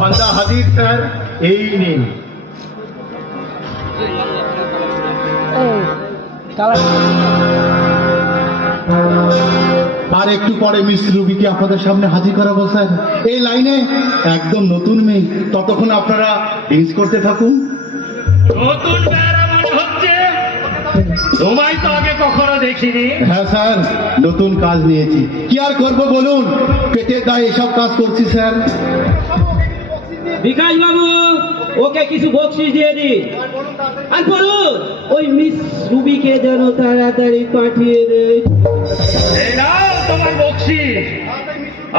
বান্দা হাজির স্যার, এই নিন। আর একটু পরে মিস রুবিকে আপনাদের সামনে হাজির করাবো স্যার। এই লাইনে একদম নতুন মেয়ে, ততক্ষণ আপনারা ড্রিঙ্কস করতে থাকুন। নতুন বেড়া মনে হচ্ছে, তোমায় তো আগে কখনো দেখিনি। হ্যাঁ স্যার, নতুন কাজ নিয়েছি, কি আর করবো বলুন, পেটের দায় এসব কাজ করছি স্যার। বিকাশ বাবু, ওকে কিছু বকশিস দিয়ে দিন। আর বলুন ওই মিস রুবিকে যেন তাড়াতাড়ি পাঠিয়ে দেয়। এই নাও তোমার বকশিস,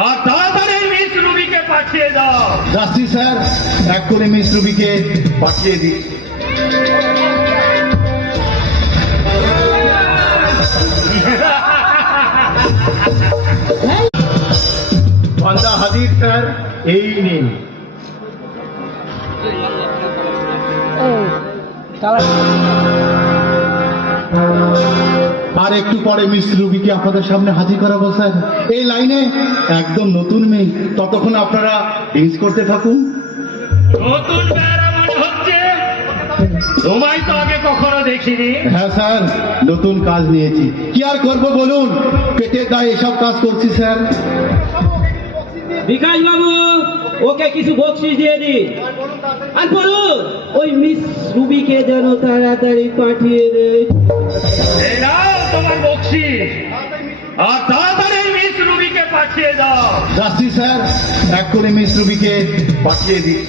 আর তাড়াতাড়ি মিস রুবিকে পাঠিয়ে দাও। যাচ্ছি স্যার, এক্ষুনি মিস রুবিকে পাঠিয়ে দিই। বান্দা হাজির স্যার, এই নিন। আর একটু পরে মিস রুবিকে আপনাদের সামনে হাজির করাবো স্যার। এই লাইনে একদম নতুন মেয়ে, ততক্ষণ আপনারা ড্রিঙ্কস করতে থাকুন। নতুন বেড়া মনে হচ্ছে, তোমায় তো আগে কখনো দেখিনি। হ্যাঁ স্যার, নতুন কাজ নিয়েছি, কি আর করবো বলুন, পেটের দায় এসব কাজ করছি স্যার। বিকাশ বাবু, ওকে কিছু বকশিস দিয়ে দিন। আর বলুন ওই মিস রুবিকে যেন তাড়াতাড়ি পাঠিয়ে দেয়। এই নাও তোমার বকশিস, আর তাড়াতাড়ি মিস রুবিকে পাঠিয়ে দাও। যাচ্ছি স্যার, এক্ষুনি মিস রুবিকে পাঠিয়ে দিই।